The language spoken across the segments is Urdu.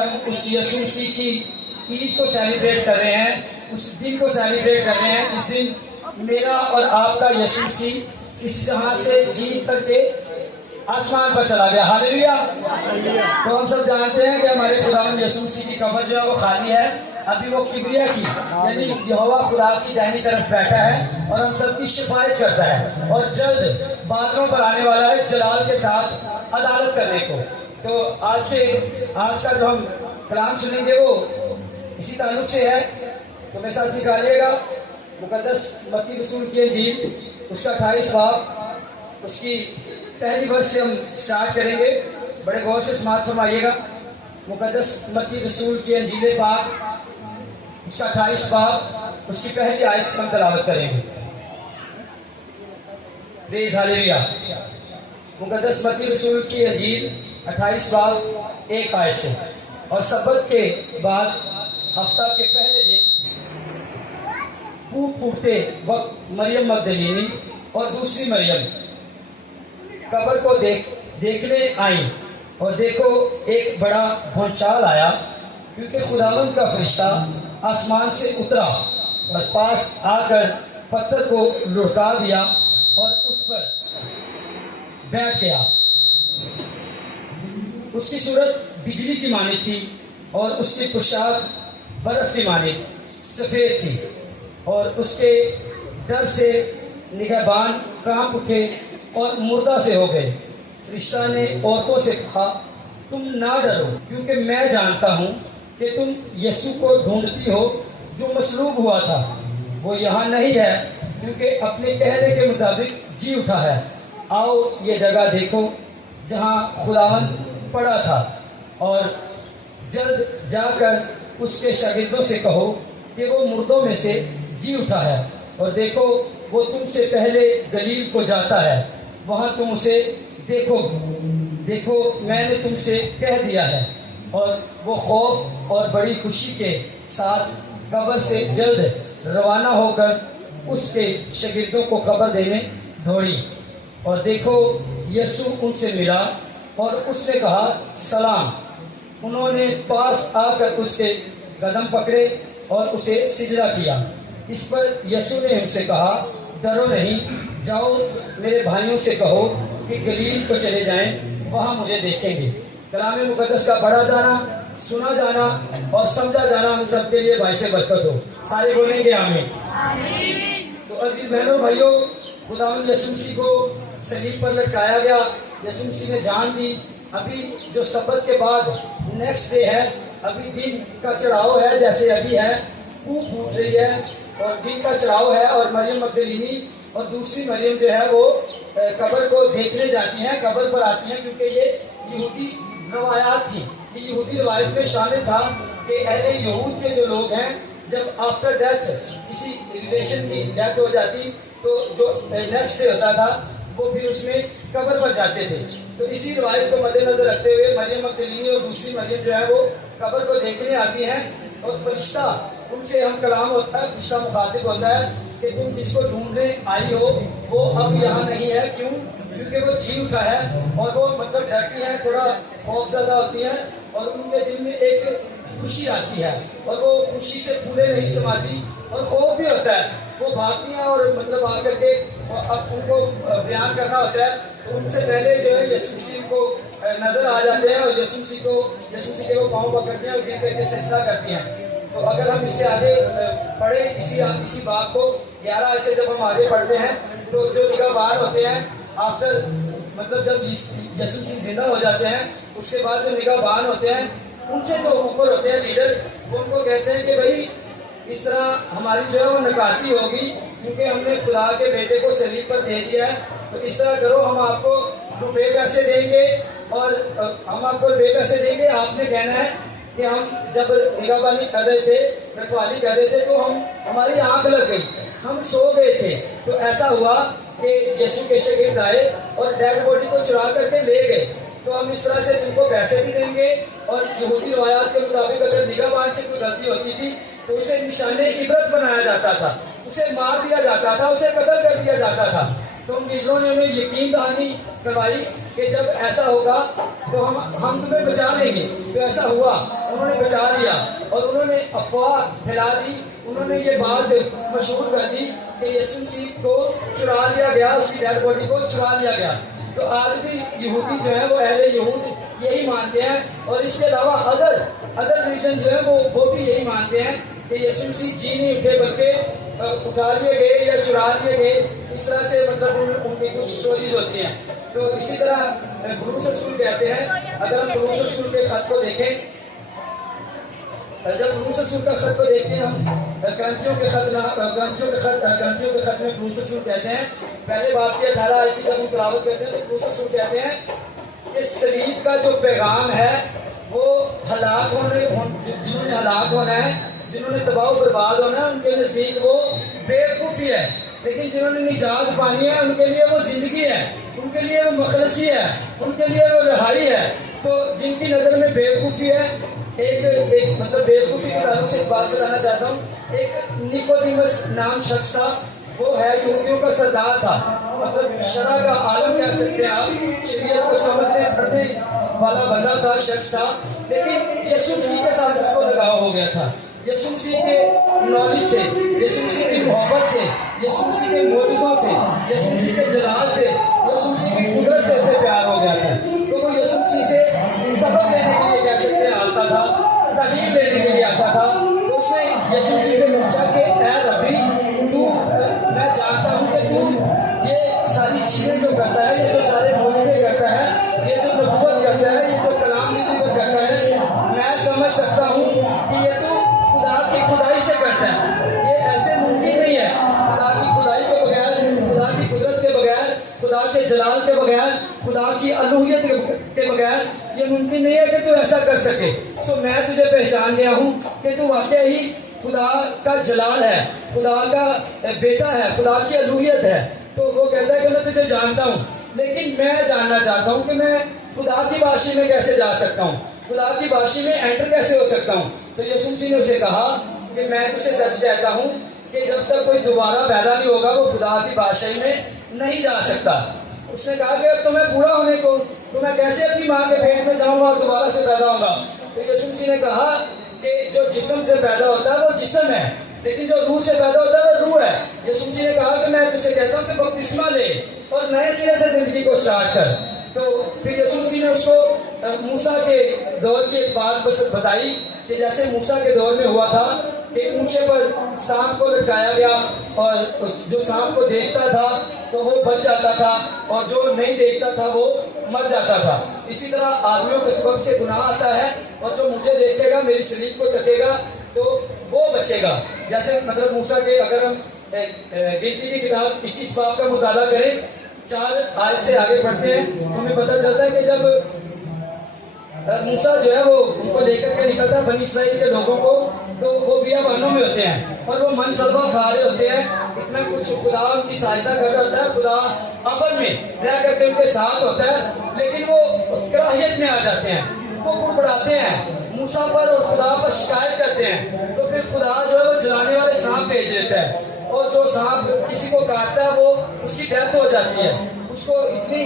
ہم اس یسوع مسیح کی عید کو سیلیبریٹ کر رہے ہیں، اس دن کو سیلیبریٹ کر رہے ہیں جس دن میرا اور آپ کا یسوع مسیح اس جہاں سے جیت کر کے آسمان پر چلا گیا۔ ہاللیلویا۔ تو ہم سب جانتے ہیں کہ ہمارے خداوند یسوع مسیح کی قبر جو ہے وہ خالی ہے، ابھی وہ کبریا کی یعنی یہوہ خدا کی داہنی طرف بیٹھا ہے اور ہم سب کی شفاعت کرتا ہے، اور جلد بادلوں پر آنے والا ہے جلال کے ساتھ عدالت کرنے کو۔ تو آج کا جو ہم کلام سنیں گے وہ اسی تعلق سے ہے۔ تو میرے ساتھ نکالیے گا مقدس متی رسول کی انجیل، اس کا 28 باب، اس کی پہلی ورس سے ہم سٹارٹ کریں گے۔ بڑے غور سے سماعت فرمائیے گا۔ مقدس متی رسول کی انجیل پاک، اس کا 28 باب، اس کی پہلی آیت سے ہم تلاوت کریں گے۔ پریز ہاللیلویا۔ مقدس متی رسول کی انجیل 28 باب 1 آیت سے۔ اور سبت کے بعد ہفتہ کے پہلے دن پھوٹ پھوٹتے وقت مریم مگدلینی اور دوسری مریم قبر کو دیکھنے آئیں، اور دیکھو ایک بڑا بھونچال آیا، کیونکہ خداوند کا فرشتہ آسمان سے اترا اور پاس آ کر پتھر کو لڑکا دیا اور اس پر بیٹھ گیا۔ اس کی صورت بجلی کی مانند تھی اور اس کی پوشاک برف کی مانند سفید تھی، اور اس کے ڈر سے نگہبان کانپ اٹھے اور مردہ سے ہو گئے۔ فرشتہ نے عورتوں سے کہا، تم نہ ڈرو، کیونکہ میں جانتا ہوں کہ تم یسوع کو ڈھونڈتی ہو جو مصلوب ہوا تھا۔ وہ یہاں نہیں ہے، کیونکہ اپنے کہنے کے مطابق جی اٹھا ہے۔ آؤ یہ جگہ دیکھو جہاں خداوند پڑا تھا، اور جلد جا کر اس کے شاگردوں سے کہو کہ وہ مردوں میں سے جی اٹھا ہے، اور دیکھو وہ تم سے پہلے گلیل کو جاتا ہے، وہاں تم اسے دیکھو میں نے تم سے کہہ دیا ہے۔ اور وہ خوف اور بڑی خوشی کے ساتھ قبر سے جلد روانہ ہو کر اس کے شاگردوں کو خبر دینے دوڑی، اور دیکھو یسوع ان سے ملا اور اس نے کہا، سلام۔ انہوں نے پاس آ کر اس کے قدم پکڑے اور اسے سجدہ کیا۔ اس پر یسوع نے ان سے کہا، ڈرو نہیں، جاؤ میرے بھائیوں سے کہو کہ گلیل کو چلے جائیں، وہاں مجھے دیکھیں گے۔ کلام مقدس کا پڑھا جانا، سنا جانا اور سمجھا جانا ہم سب کے لیے باعث برکت ہو۔ سارے بولیں گے آمین۔ تو عزیز بہنوں بھائیوں، خداوند یسوع مسیح کو صلیب پر لٹکایا گیا، یسوع مسیح نے جان دی۔ ابھی جو سبت کے بعد نیکسٹ ڈے ہے، ابھی دن کا چڑھاؤ ہے، جیسے ابھی ہے پھوٹ پھوٹ رہی ہے اور دن کا چڑھاؤ ہے، اور مریم مگدلینی اور دوسری مریم جو ہے وہ قبر کو دیکھنے جاتی ہیں، قبر پر آتی ہیں، کیونکہ یہ یہودی روایات تھی۔ یہ یہودی روایت میں شامل تھا کہ اہل یہود کے جو لوگ ہیں، جب آفٹر ڈیتھ کسی ریلیشن کی ڈیتھ ہو جاتی تو جو نیکسٹ ڈے ہوتا تھا وہ پھر اس میں قبر پر جاتے تھے۔ تو اسی روایت کو مد نظر رکھتے ہوئے مریم مگدلینی اور دوسری مریم جو ہے وہ قبر کو دیکھنے آتی ہیں، اور فرشتہ ان سے ہم کلام ہوتا ہے، فرشتہ مخاطب ہوتا ہے کہ تم جس کو ڈھونڈنے آئی ہو وہ اب یہاں نہیں ہے۔ کیوں؟ کیونکہ وہ جی اٹھا ہے، اور وہ مطلب ڈرتی ہیں، تھوڑا خوف زدہ ہوتی ہیں، اور ان کے دل میں ایک خوشی آتی ہے، اور وہ خوشی سے پھولے نہیں سماتی، اور خوف بھی ہوتا ہے۔ وہ بھاگتی ہیں اور مطلب آ کر کے اب ان کو بیان کرنا ہوتا ہے، تو ان سے پہلے جو ہے یسوع مسیح کو نظر آ جاتے ہیں، اور یسوع مسیح کے وہ پاؤں پکڑتے ہیں اور گر کر کے سجدہ کرتی ہیں۔ تو اگر ہم اس سے آگے پڑھیں اسی بات کو 11 سے جب ہم آگے پڑھتے ہیں، تو جو نگہبان ہوتے ہیں آفٹر مطلب جب یسوع مسیح زندہ ہو جاتے ہیں، اس کے بعد جو نگہبان ہوتے ہیں ان سے جو اوپر ہوتے ہیں لیڈر، وہ ان کو کہتے ہیں کہ بھائی اس طرح ہماری جو ہے وہ نکاتی ہوگی، کیونکہ ہم نے خدا کے بیٹے کو صلیب پر دے دیا ہے، تو اس طرح کرو، ہم آپ کو روپے پیسے دیں گے، اور ہم آپ کو روپے پیسے دیں گے۔ آپ نے کہنا ہے کہ ہم جب نگہبانی کر رہے تھے، رکھوالی کر رہے تھے، تو ہماری آنکھ لگ گئی، ہم سو گئے تھے، تو ایسا ہوا کہ یسوع کے شاگرد آئے اور ڈیڈ باڈی کو چرا کر کے لے گئے، تو ہم اس طرح سے تم کو پیسے بھی دیں گے، اور یہودی روایات کے مطابق اگر نگہبان سے کوئی غلطی ہوتی تھی تو اسے نشان عبرت بنایا جاتا تھا، اسے مار دیا جاتا تھا، اسے قتل کر دیا جاتا تھا۔ تو ان لیڈروں نے انہیں یقین دہانی کروائی کہ جب ایسا ہوگا تو ہم تمہیں بچا لیں گے. تو ایسا ہوا, انہوں نے بچا لیا اور انہوں نے افواہ پھیلا دی, انہوں نے یہ بات مشہور کر دی کہ یسوع مسیح کو چرا لیا گیا, اس کی ڈیڈ باڈی کو چرا لیا گیا. تو آج بھی یہودی جو ہے وہ اہل یہود یہی مانتے ہیں, اور اس کے علاوہ ادر ریلیجن جو ہے وہ بھی یہی مانتے ہیں کہ یسوع مسیح جی نہیں اٹھے بلکہ اٹھا لیے گئے یا چرا لیے گئے. اس طرح سے مطلب ان کی کچھ اسٹوریز ہوتی ہیں. تو اسی طرح بروس رسول کہتے ہیں, اگر ہم بروس رسول کے خط کو دیکھیں, جب بروس رسول کا خط کو دیکھتے ہیں ہم, کرنتھیوں کے خط میں بروس رسول کہتے ہیں پہلے باب کے 18 آیت کی جب ہم تلاوت کرتے ہیں تو بروس رسول کہتے ہیں کہ صلیب کا جو پیغام ہے وہ ہلاک ہونے, جنہوں نے ہلاک ہونا ہے, جنہوں نے تباہ و برباد ہونا ہے, ان کے نزدیک وہ بیوقوفی ہے. لیکن جنہوں نے نجات پانی ہے ان کے لیے وہ زندگی ہے, ان کے لیے وہ مخلصی ہے, ان کے لیے وہ رہائی ہے. تو جن کی نظر میں بیوقوفی ہے, ایک مطلب بیوقوفی کے تعلق سے ایک بات بتانا چاہتا ہوں. ایک نیکودیمس نام شخص تھا, وہ ہے یہودیوں کا سردار تھا, مطلب شرع کا عالم کہہ سکتے ہیں آپ, شریعت کو سمجھنے پڑھنے والا بندہ تھا, شخص تھا. لیکن یسوع مسیح کے ساتھ اس کو لگاؤ ہو گیا تھا. یسوع مسیح کے نالج سے, یسوع مسیح کی محبت سے, یسوع مسیح کے معجزوں سے, یسوع مسیح کے جلال سے, یسوع مسیح کی قدرت سے اسے پیار ہو گیا تھا. تو وہ یسوع مسیح سے سبق لینے کے لیے کہہ سکتے ہیں آتا تھا, تعلیم لینے کے لیے آتا تھا. تو اس نے یسوع مسیح سے پوچھا کہ اے ربی, میں جانتا ہوں کہ تو یہ ساری چیزیں جو کرتا ہے, یہ جو سارے معجزے کرتا ہے, یہ جو نبوت کرتا ہے, یہ جو کلام نبوت کرتا ہے, میں سمجھ سکتا ہوں کہ یہ تو خدا کی خدائی سے کرتا ہے. یہ ایسے ممکن نہیں ہے, خدا کی خدائی کے بغیر, خدا کی قدرت کے بغیر, خدا کے جلال کے بغیر, خدا کی الوہیت کے بغیر یہ ممکن نہیں ہے کہ تو ایسا کر سکے. سو میں تجھے پہچان گیا ہوں کہ تو واقعہ ہی خدا کا جلال ہے, خدا کا بیٹا ہے, خدا کی الوہیت ہے. تو وہ کہتا ہے کہ میں تجھے جانتا ہوں, لیکن میں جاننا چاہتا ہوں کہ میں خدا کی بادشاہی میں کیسے جا سکتا ہوں, خدا کی بادشاہی میں انٹر کیسے ہو سکتا ہوں. تو یسوع مسیح نے اسے کہا کہ میں تجھے سچ کہتا ہوں کہ جب تک کوئی دوبارہ پیدا نہیں ہوگا وہ خدا کی بادشاہی میں نہیں جا سکتا. اس نے کہا کہ اب تو میں بوڑھا ہونے کو, تو میں کیسے اپنی ماں کے پیٹ میں جاؤں گا اور دوبارہ سے پیدا ہوں گا. تو یسوع مسیح نے کہا کہ جو جسم سے پیدا ہوتا ہے وہ جسم ہے, لیکن جو روح سے پیدا ہوتا ہے وہ روح ہے. یسوع مسیح نے کہا کہ میں تجھ سے کہتا ہوں کہ بپتسمہ لے اور نئے سرے سے زندگی کو اسٹارٹ کر. تو پھر یسوع مسیح نے اس کو موسیٰ کے دور کی ایک بات بتائی کہ جیسے موسیٰ کے دور میں ہوا تھا کہ اونچے پر سانپ کو لٹکایا گیا, اور جو سانپ کو دیکھتا تھا تو وہ بچ جاتا تھا, اور جو نہیں دیکھتا تھا وہ مر جاتا تھا. اسی طرح آدمیوں کے سبب سے گناہ آتا ہے, اور جو مجھے دیکھے گا, میری صلیب کو تکے گا تو وہ بچے گا. جیسے مطلب موسیٰ کے, اگر ہم گنتی کی کتاب 21 باب کا مطالعہ کریں, 4 آیت سے آگے پڑھتے ہیں, ہمیں پتہ چلتا ہے کہ جب موسیٰ جو ہے وہ ان کو لے کر کے نکلتا ہے بنی اسرائیل کے لوگوں کو, تو وہ بیابانوں میں ہوتے ہیں اور وہ من سلوا کھا رہے ہوتے ہیں, اتنا کچھ خدا ان کی سہایتا کر رہا ہوتا ہے, خدا ابر میں رہ کر کے ان کے ساتھ ہوتا ہے, لیکن وہ کراہیت میں آ جاتے ہیں, وہ بڑبڑاتے ہیں موسیٰ پر اور خدا پر شکایت کرتے ہیں. تو پھر خدا جو ہے وہ جلانے والے سانپ بھیج دیتا ہے, اور جو سانپ کسی کو کاٹتا ہے وہ اس کی ڈیتھ ہو جاتی ہے, اس کو اتنی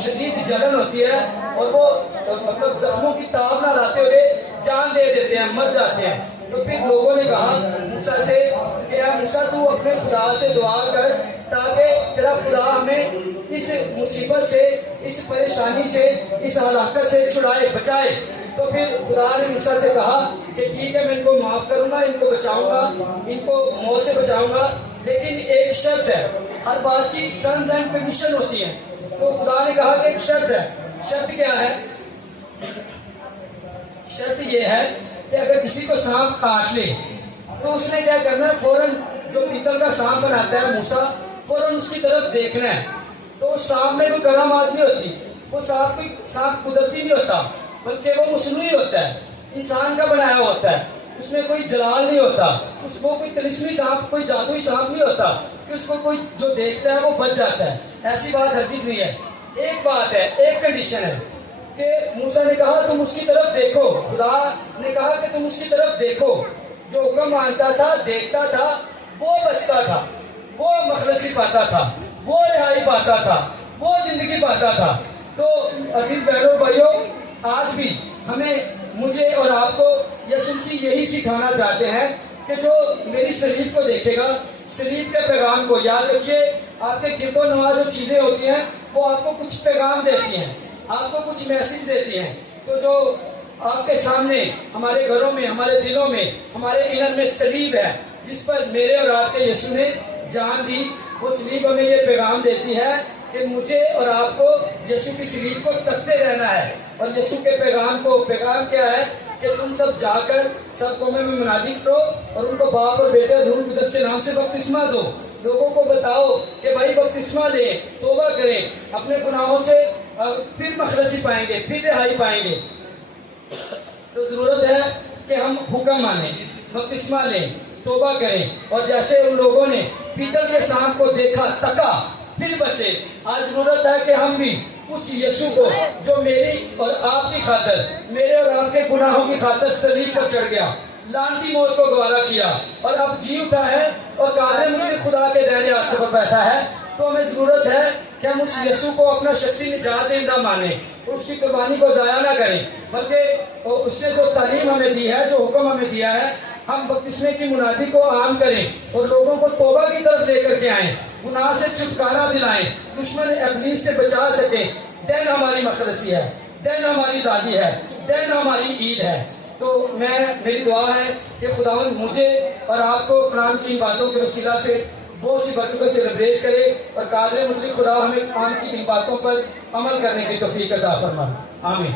شدید جلن ہوتی ہے اور وہ مطلب زخموں کی تاب نہ لاتے ہوئے جان دے دیتے ہیں, مر جاتے ہیں. تو پھر لوگوں نے کہا موسیٰ سے کہ اے موسیٰ تو اپنے خدا سے دعا کر تاکہ تیرا خدا ہمیں اس مصیبت سے, اس پریشانی سے, اس ہلاکت سے چھڑائے, بچائے. تو پھر خدا نے موسیٰ سے کہا کہ ٹھیک ہے, میں ان کو معاف کروں گا, ان کو بچاؤں گا, ان کو موت سے بچاؤں گا, لیکن ایک شرط ہے. ہر بات کی ٹرمز اینڈ کنڈیشن ہوتی ہیں. تو خدا نے کہا کہ ایک شرط ہے. شرط کیا ہے؟ شرط یہ ہے کہ اگر کسی کو سانپ کاٹ لے تو اس نے کیا کرنا ہے, فوراً جو پیتل کا سانپ بناتا ہے موسیٰ, فوراً اس کی طرف دیکھنا ہے. تو اس سانپ میں کوئی کرامات نہیں ہوتی, وہ سانپ قدرتی نہیں ہوتا, بلکہ وہ مصنوعی ہوتا ہے, انسان کا بنایا ہوتا ہے. اس میں کوئی جلال نہیں ہوتا, وہ کوئی طلسمی سانپ, کوئی جادوئی سانپ نہیں ہوتا کہ اس کو کوئی جو دیکھتا ہے وہ بچ جاتا ہے. ایسی بات ہرگز نہیں ہے. ایک بات ہے, ایک کنڈیشن ہے کہ موسیٰ نے کہا تم اس کی طرف دیکھو, خدا نے کہا کہ تم اس کی طرف دیکھو. جو حکم مانتا تھا, دیکھتا تھا, وہ بچتا تھا, وہ مخلصی پاتا تھا, وہ رہائی پاتا تھا, وہ زندگی پاتا تھا. تو عزیز بہنوں بھائیوں، آج بھی ہمیں، مجھے اور آپ کو یسوع مسیح یہی سکھانا چاہتے ہیں کہ جو میری سلیب کو دیکھے گا، سلیب کے پیغام کو یاد رکھیے. آپ کے گرد و نواز جو چیزیں ہوتی ہیں وہ آپ کو کچھ پیغام دیتی ہیں، آپ کو کچھ میسج دیتی ہیں. تو جو آپ کے سامنے ہمارے گھروں میں، ہمارے دلوں میں، ہمارے انر میں سلیب ہے، جس پر میرے اور آپ کے یسوع نے جان دی، وہ سلیب ہمیں یہ پیغام دیتی ہے کہ مجھے اور آپ کو یسوع کی سلیب کو تکتے رہنا ہے. اور یسوع کے پیغام کیا ہے کہ تم سب جا کر سب قوموں میں منادی کرو اور ان کو باپ اور بیٹے روح القدس کے نام سے بپتسمہ دو. لوگوں کو بتاؤ کہ بھائی بپتسمہ لیں، توبہ کریں، اپنے گناہوں سے پھر مخلصی پائیں گے، پھر رہائی پائیں گے. تو ضرورت ہے کہ ہم حکم مانیں، بپتسمہ لیں، توبہ کریں. اور جیسے ان لوگوں نے پیتل کے سانپ کو دیکھا، تکا، پھر بچے، آج ضرورت ہے کہ ہم بھی اس یسوع کو جو میری اور آپ کی خاطر، میرے اور آپ کے گناہوں کی خاطر صلیب پر چڑھ گیا، لعنتی موت کو گوارا کیا اور اب جی اٹھا ہے اور قادر مطلق خدا کے دائیں ہاتھ پر بیٹھا ہے، تو ہمیں ضرورت ہے کہ ہم اس یسوع کو اپنا شخصی نجات دہندہ مانیں اور اس کی قربانی کو ضائع نہ کریں، بلکہ اس نے جو تعلیم ہمیں دی ہے، جو حکم ہمیں دیا ہے، ہم بپتسمے کی منادی کو عام کریں اور لوگوں کو توبہ کی طرف لے کر کے آئیں، گناہ سے چھٹکارا دلائیں، دشمن ابلیس سے بچا سکیں. دین ہماری مخلصی ہے، دین ہماری آزادی ہے، دین ہماری عید ہے. تو میری دعا ہے کہ خداوند مجھے اور آپ کو کلام کی باتوں کے وسیلہ سے بہت سی برکتوں سے لبریز کرے اور قادر مطلق خدا ہمیں کلام کی ان باتوں پر عمل کرنے کی توفیق عطا فرمائے. آمین.